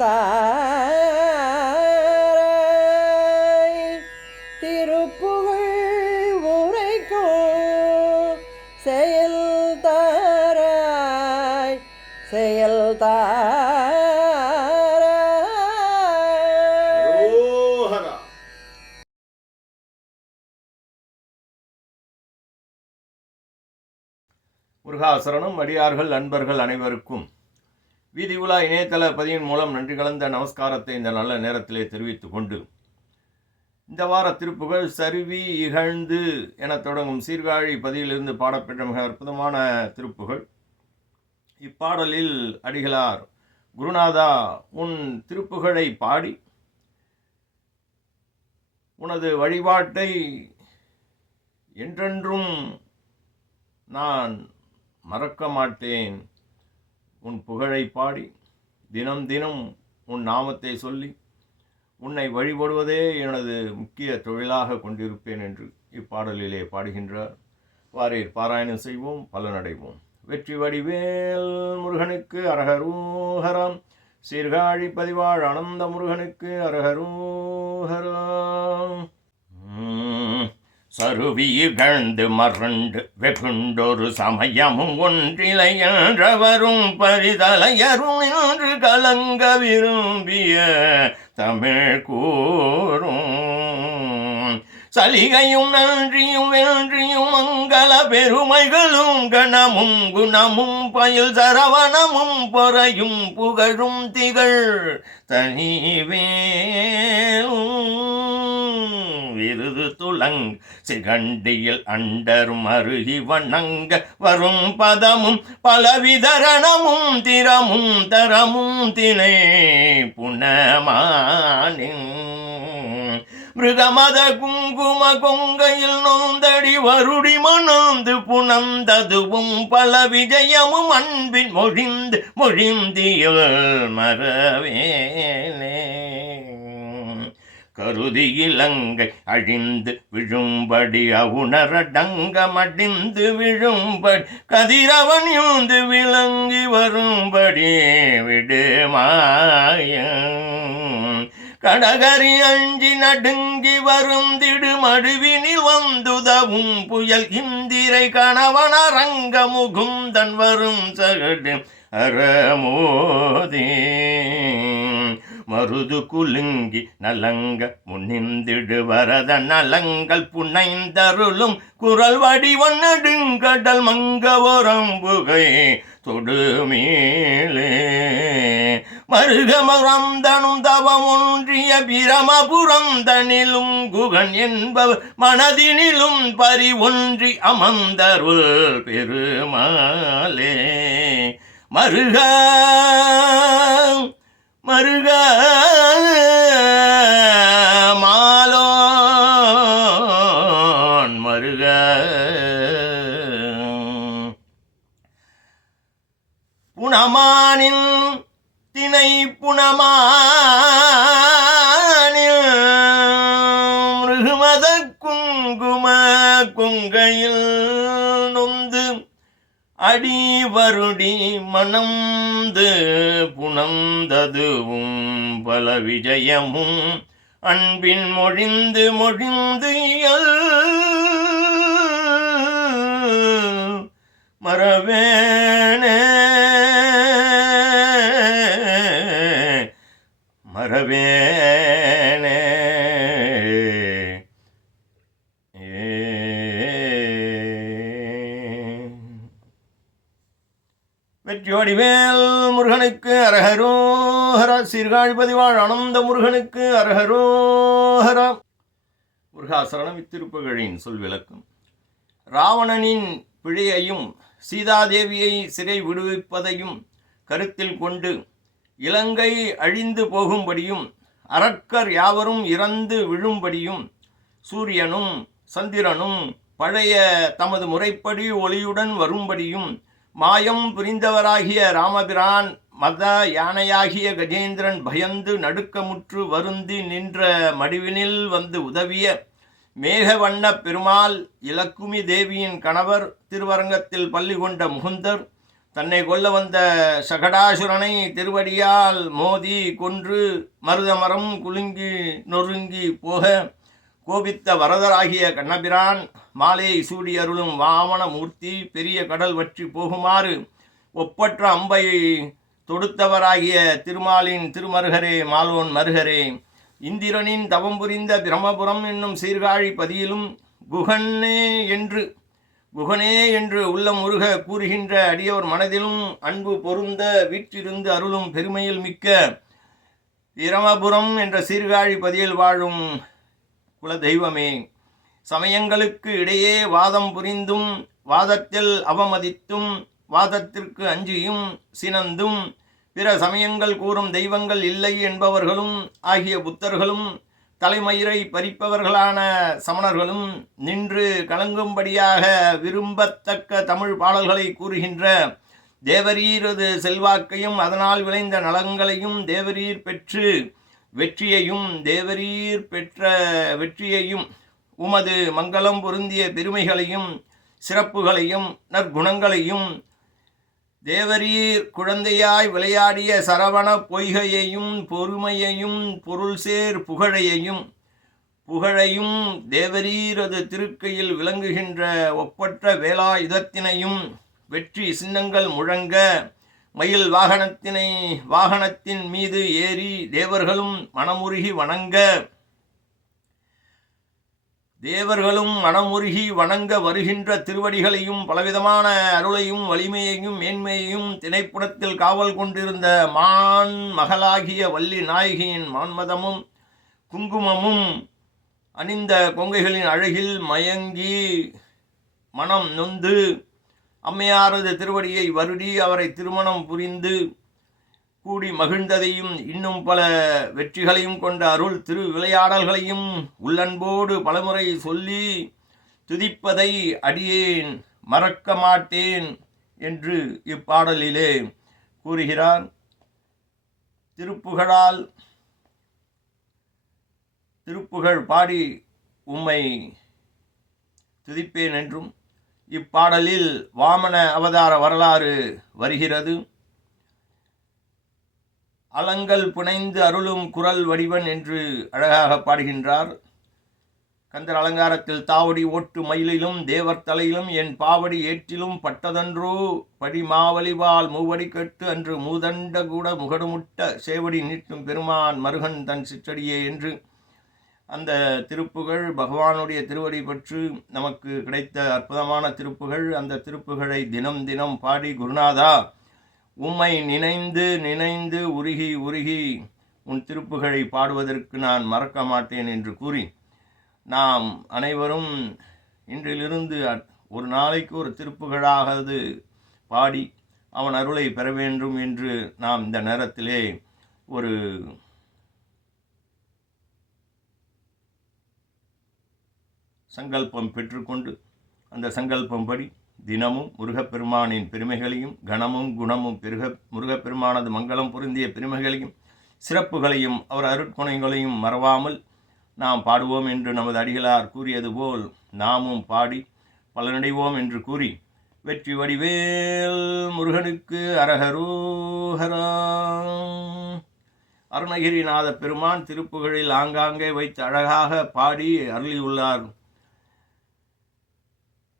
செயல் திருப்புகழ் உரைக்கும் செயல் தாராய் செயல் தாராய் ரோஹரா அடியார்கள் அன்பர்கள் அனைவருக்கும் வீதி உலா இணையதள பதிவின் மூலம் நன்றி கலந்த நமஸ்காரத்தை இந்த நல்ல நேரத்திலே தெரிவித்துக் கொண்டு இந்த வார திருப்புகழ் சருவி இகழ்ந்து என தொடங்கும் சீர்காழி பதியிலிருந்து பாடப்பெற்ற மிக அற்புதமான திருப்புகழ் இப்பாடலில் அடிகளார் குருநாதா உன் திருப்புகழை பாடி உனது வழிபாட்டை என்றென்றும் நான் மறக்க மாட்டேன். உன் புகழை பாடி தினம் தினம் உன் நாமத்தை சொல்லி உன்னை வழிபடுவதே எனது முக்கிய தொழிலாக கொண்டிருப்பேன் என்று இப்பாடலிலே பாடுகின்றார். வாரீர் பாராயணம் செய்வோம் பலனடைவோம். வெற்றி வடிவேல் முருகனுக்கு அரகரூஹரம். சீர்காழி பதிவாழ் அனந்த முருகனுக்கு அரகரூஹரம். சருவியிகழ்ந்து மறண்டு வெகுண்டொரு சமயமும் ஒன்றிலையன்றவரும் பரிதலையரும் என்று கலங்க விரும்பிய தமிழ் கூறும் சலிகையும் நன்றியும் வென்றியும் மங்கள பெருமைகளும் கணமும் குணமும் பயில் சரவணமும் பொறையும் புகழும் திகழ் தனிவேலும். விருது துளங் சிகண்டியில் அண்டரும் அருகி வணங்க வரும் பதமும் பலவிதரணமும் திறமும் தரமும் திணை புனமானின். மிருகமத குங்கும கொங்கையில் நோந்தடி வருடி மணந்து புணந்ததுவும் பல விஜயமும் அன்பின் மொழிந்து மொழிந்தியல் மரவேனே. கருதி இலங்கை அழிந்து விழும்படி அவுணரடங்க மடிந்து விழும்படி கதிரவன் யூந்து விளங்கி வரும்படி விடுமாயம் கடகரி அஞ்சி நடுங்கி வரும் திடுமடுவினில் வந்துதவும் புயல் இந்திரை கணவன ரங்க முகுந்தன் வரும் சகடு அறமோதே மருது குலுங்கி நலங்க முன்னிந்திடு வரத நலங்கள் புனைந்தருளும் குரல் வடிவன் நெடுங்கடல் மங்கவரம்புகை தொடுமேலே மருகமரந்தனும் தவம் ஒன்றிய பிரமபுரந்தனிலும் குகன் என்பவர் மனதினிலும் பரி ஒன்றி அமர்ந்தருள் பெருமாளே. மருகா மருகா. அடி வருடி மணந்து புணந்ததுவும் பல விஜயமும் அன்பின் மொழிந்து மொழிந்து மறவே ஏ முருகனுக்கு அரஹரோஹர. சீர்காழிபதிவாழ் அனந்த முருகனுக்கு அரஹரோஹர. முருகாசரணம் இத்திருப்புகளின் சொல் விளக்கம். ராவணனின் பிழையையும் சீதாதேவியை சிறை விடுவிப்பதையும் கருத்தில் கொண்டு இலங்கை அழிந்து போகும்படியும் அரக்கர் யாவரும் இறந்து விழும்படியும் சூரியனும் சந்திரனும் பழைய தமது முறைப்படி ஒளியுடன் வரும்படியும் மாயம் புரிந்தவராகிய ராமபிரான் மத யானையாகிய கஜேந்திரன் பயந்து நடுக்கமுற்று வருந்தி நின்ற மடிவினில் வந்து உதவிய மேகவண்ண பெருமாள் இலக்குமி தேவியின் கணவர் திருவரங்கத்தில் பள்ளி கொண்ட முகுந்தர் தன்னை கொல்ல வந்த சகடாசுரனை திருவடியால் மோதி கொன்று மருதமரம் குலுங்கி நொறுங்கி போக கோபித்த வரதராகிய கண்ணபிரான் மாலையை சூடி அருளும் வாமன மூர்த்தி பெரிய கடல் வற்றி போகுமாறு ஒப்பற்ற அம்பை தொடுத்தவராகிய திருமாலின் திருமருகரே மாலோன் மருகரே இந்திரனின் தவம் புரிந்த பிரம்மபுரம் என்னும் சீர்காழி பதியிலும் குகனே என்று குகனே என்று உள்ளம் முருக கூறுகின்ற அடியோர் மனதிலும் அன்பு பொருந்த வீற்றிருந்து அருளும் பெருமையில் மிக்க பிரமபுரம் என்ற சீர்காழி பதியில் வாழும் குல தெய்வமே சமயங்களுக்கு இடையே வாதம் புரிந்தும் வாதத்தில் அவமதித்தும் வாதத்திற்கு அஞ்சியும் சினந்தும் பிற சமயங்கள் கூறும் தெய்வங்கள் இல்லை என்பவர்களும் ஆகிய புத்தர்களும் தலைமயிரை பறிப்பவர்களான சமணர்களும் நின்று கலங்கும்படியாக விரும்பத்தக்க தமிழ் பாடல்களை கூறுகின்ற தேவரீரது செல்வாக்கையும் அதனால் விளைந்த நலங்களையும் தேவரீர் பெற்று வெற்றியையும் தேவரீர் பெற்ற வெற்றியையும் உமது மங்களம் பொருந்திய பெருமைகளையும் சிறப்புகளையும் நற்குணங்களையும் தேவரீர் குழந்தையாய் விளையாடிய சரவண பொய்கையையும் பொறுமையையும் பொருள் சேர் புகழையையும் புகழையும் தேவரீரது திருக்கையில் விளங்குகின்ற ஒப்பற்ற வேலாயுதத்தினையும் வெற்றி சின்னங்கள் முழங்க மயில் வாகனத்தினை வாகனத்தின் மீது ஏறி தேவர்களும் மனமுருகி வணங்க. தேவர்களும் மனமுருகி வணங்க வருகின்ற திருவடிகளையும் பலவிதமான அருளையும் வலிமையையும் மேன்மையையும் திணைப்புணத்தில் காவல் கொண்டிருந்த மான் மகளாகிய வள்ளி நாயகியின் மான்மதமும் குங்குமமும் அணிந்த கொங்கைகளின் அழகில் மயங்கி மனம் நொந்து அம்மையாரது திருவடியை வருடி அவரை திருமணம் புரிந்து கூடி மகிழ்ந்ததையும் இன்னும் பல வெற்றிகளையும் கொண்ட அருள் திரு விளையாடல்களையும் உள்ளன்போடு பலமுறை சொல்லி துதிப்பதை அடியேன் மறக்க மாட்டேன் என்று இப்பாடலிலே கூறுகிறார். திருப்புகழால் திருப்புகழ் பாடி உம்மை துதிப்பேன் என்றும் இப்பாடலில் வாமன அவதார வரலாறு வருகிறது. அலங்கல் புனைந்து அருளும் குரல் வடிவன் என்று அழகாக பாடுகின்றார். கந்தர் அலங்காரத்தில் தாவடி ஓட்டு மயிலிலும் தேவர் தலையிலும் என் பாவடி ஏற்றிலும் பட்டதன்றோ படி மாவலிவால் மூவடி கட்டு அன்று மூதண்ட கூட முகடுமுட்ட சேவடி நீட்டும் பெருமான் மருகன் தன் சிற்றடியே என்று அந்த திருப்புகழ் பகவானுடைய திருவடி பற்று நமக்கு கிடைத்த அற்புதமான திருப்புகழ் அந்த திருப்புகழை தினம் தினம் பாடி குருநாதா உம்மை நினைந்து நினைந்து உருகி உருகி உன் திருப்புகழை பாடுவதற்கு நான் மறக்க மாட்டேன் என்று கூறி நாம் அனைவரும் இன்றிலிருந்து ஒரு நாளைக்கு ஒரு திருப்புகழாவது பாடி அவன் அருளை பெற வேண்டும் என்று நாம் இந்த நேரத்திலே ஒரு சங்கல்பம் பெற்றுக்கொண்டு அந்த சங்கல்பம்படி தினமும் முருகப்பெருமானின் பெருமைகளையும் கணமும் குணமும் பெருக முருகப்பெருமானது மங்களம் பொருந்திய பெருமைகளையும் சிறப்புகளையும் அவர் அருட்குணங்களையும் மறவாமல் நாம் பாடுவோம் என்று நமது அடிகளார் கூறியது போல் நாமும் பாடி பலனடைவோம் என்று கூறி வெற்றி வடிவேல் முருகனுக்கு அரகரோஹரா அருணகிரிநாத பெருமான் திருப்புகழில் ஆங்காங்கே வைத்து அழகாக பாடி அருளியுள்ளார்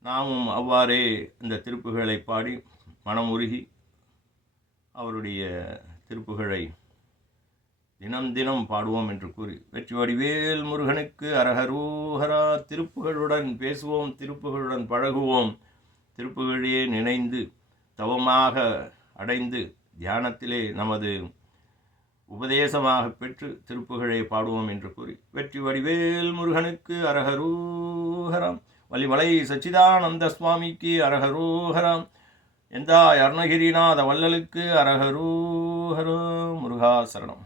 நாமும் அவ்வாறே இந்த திருப்புகளை பாடி மனம் உருகி அவருடைய திருப்புகளை தினம் தினம் பாடுவோம் என்று கூறி வெற்றி வடிவேல் முருகனுக்கு அரகரூஹரா திருப்புகளுடன் பேசுவோம் திருப்புகளுடன் பழகுவோம். திருப்புகளையே நினைந்து தவமாக அடைந்து தியானத்திலே நமது உபதேசமாக பெற்று திருப்புகழை பாடுவோம் என்று கூறி வெற்றி வடிவேல் முருகனுக்கு அரகரூஹரம் வலிவலை சச்சிதானந்த சுவாமிக்கு அரகரூஹரம் எந்தாய் அருணகிரிநாத வள்ளலுக்கு அரகரூஹரம் முருகாசரணம்.